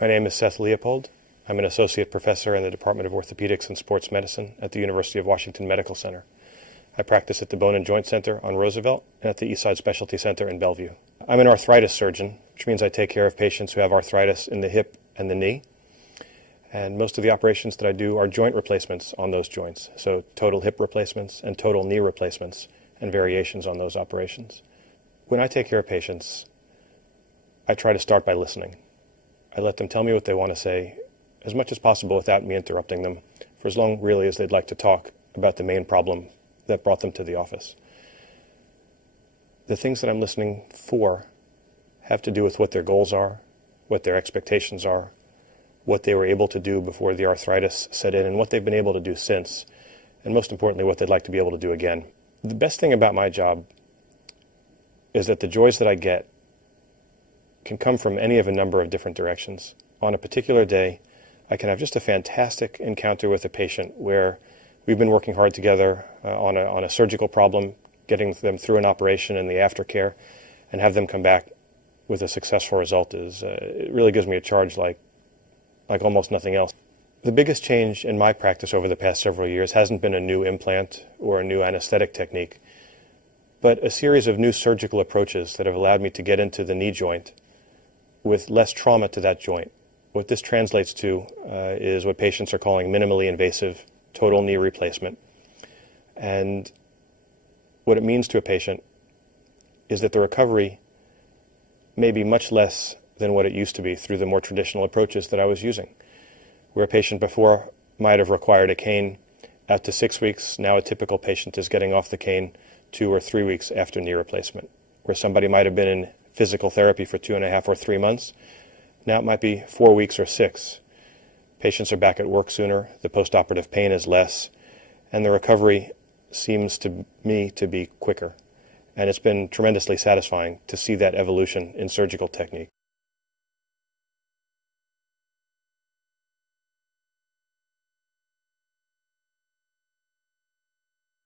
My name is Seth Leopold. I'm an associate professor in the Department of Orthopaedics and Sports Medicine at the University of Washington Medical Center. I practice at the Bone and Joint Center on Roosevelt and at the Eastside Specialty Center in Bellevue. I'm an arthritis surgeon, which means I take care of patients who have arthritis in the hip and the knee. And most of the operations that I do are joint replacements on those joints, so total hip replacements and total knee replacements and variations on those operations. When I take care of patients, I try to start by listening. I let them tell me what they want to say as much as possible without me interrupting them, for as long really as they'd like to talk about the main problem that brought them to the office. The things that I'm listening for have to do with what their goals are, what their expectations are, what they were able to do before the arthritis set in, and what they've been able to do since, and most importantly, what they'd like to be able to do again. The best thing about my job is that the joys that I get can come from any of a number of different directions. On a particular day, I can have just a fantastic encounter with a patient where we've been working hard together on a surgical problem, getting them through an operation and the aftercare, and have them come back with a successful result. It really gives me a charge like almost nothing else. The biggest change in my practice over the past several years hasn't been a new implant or a new anesthetic technique, but a series of new surgical approaches that have allowed me to get into the knee joint with less trauma to that joint. What this translates to is what patients are calling minimally invasive total knee replacement. And what it means to a patient is that the recovery may be much less than what it used to be through the more traditional approaches that I was using. Where a patient before might have required a cane out to 6 weeks, now a typical patient is getting off the cane 2 or 3 weeks after knee replacement. Where somebody might have been in physical therapy for 2.5 or 3 months, now it might be 4 weeks or 6. Patients are back at work sooner, the postoperative pain is less, and the recovery seems to me to be quicker. And it's been tremendously satisfying to see that evolution in surgical technique.